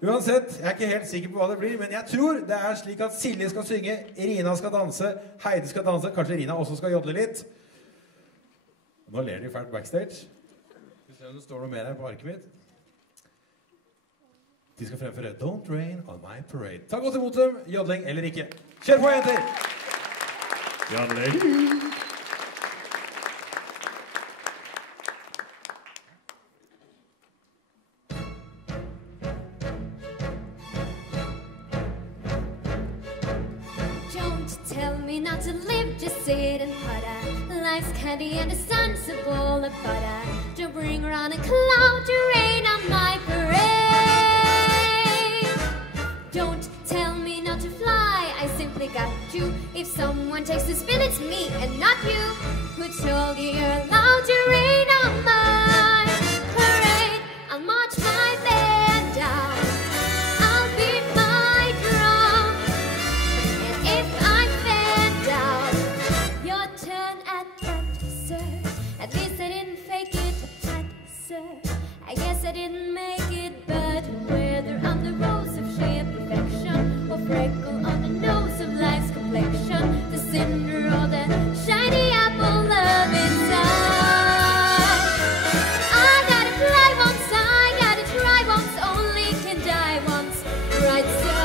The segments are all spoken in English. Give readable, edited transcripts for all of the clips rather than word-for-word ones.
Uansett, jeg er ikke helt sikker på hva det blir, men jeg tror det er slik at Silje skal synge, Rina skal danse, Heidi skal danse, kanskje Rina også skal jodle litt. Nå ler de fælt backstage. Skal vi se om det står noe mer her på arket mitt. De skal fremføre Don't Rain on My Parade. Ta godt imot dem, jodling eller ikke. Kjør på, jenter! Jodling! Tell me not to live, just sit and putter. Life's candy and the sun's a bowl of butter. Don't bring around a cloud to rain on my parade. Don't tell me not to fly, I simply got to. If someone takes the spin, it's me and not you. Who told you you're allowed to rain on my parade? I'll march my band down. I'll beat my drum. And if at least I didn't fake it, sir. I guess I didn't make it, but whether I'm the rose of sheer perfection or freckle on the nose of life's complexion, the cinder or the shiny apple of inside, I gotta fly once, I gotta try once, only can die once, right, sir?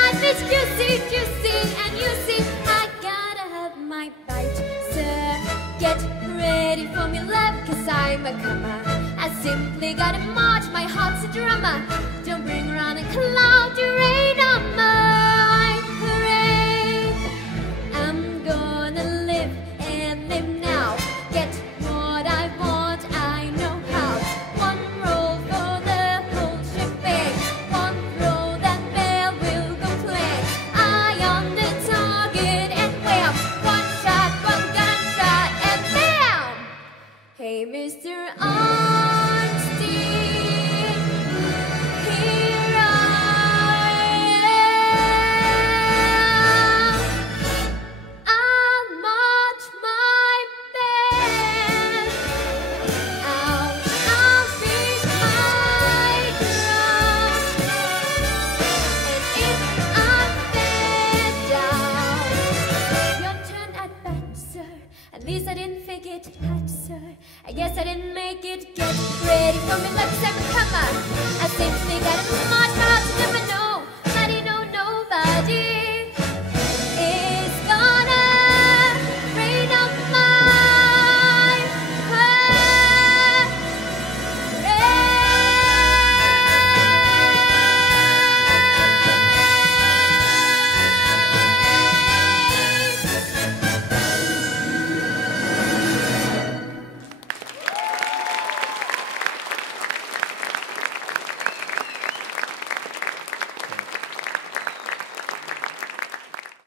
Life is juicy, juicy, and you see, I gotta have my bite, sir. Get ready for me, love, cause I'm a comer. I simply gotta march, my heart's a drummer. Don't bring around a cloud to rain on my parade. I'm gonna live and live now. Get what I want, I know how. One roll for the whole shebang. One throw, that bell will go clang. Eye on the target and wham. One shot, one gunshot, and bam! Hey, Mr. Einstein, here I am. I'll march my band. I'll beat my drum. And if I'm bent down, your turn at bat, sir. At least I didn't fake it, sir. I guess I didn't make it. Get ready for me, let's have a comer. I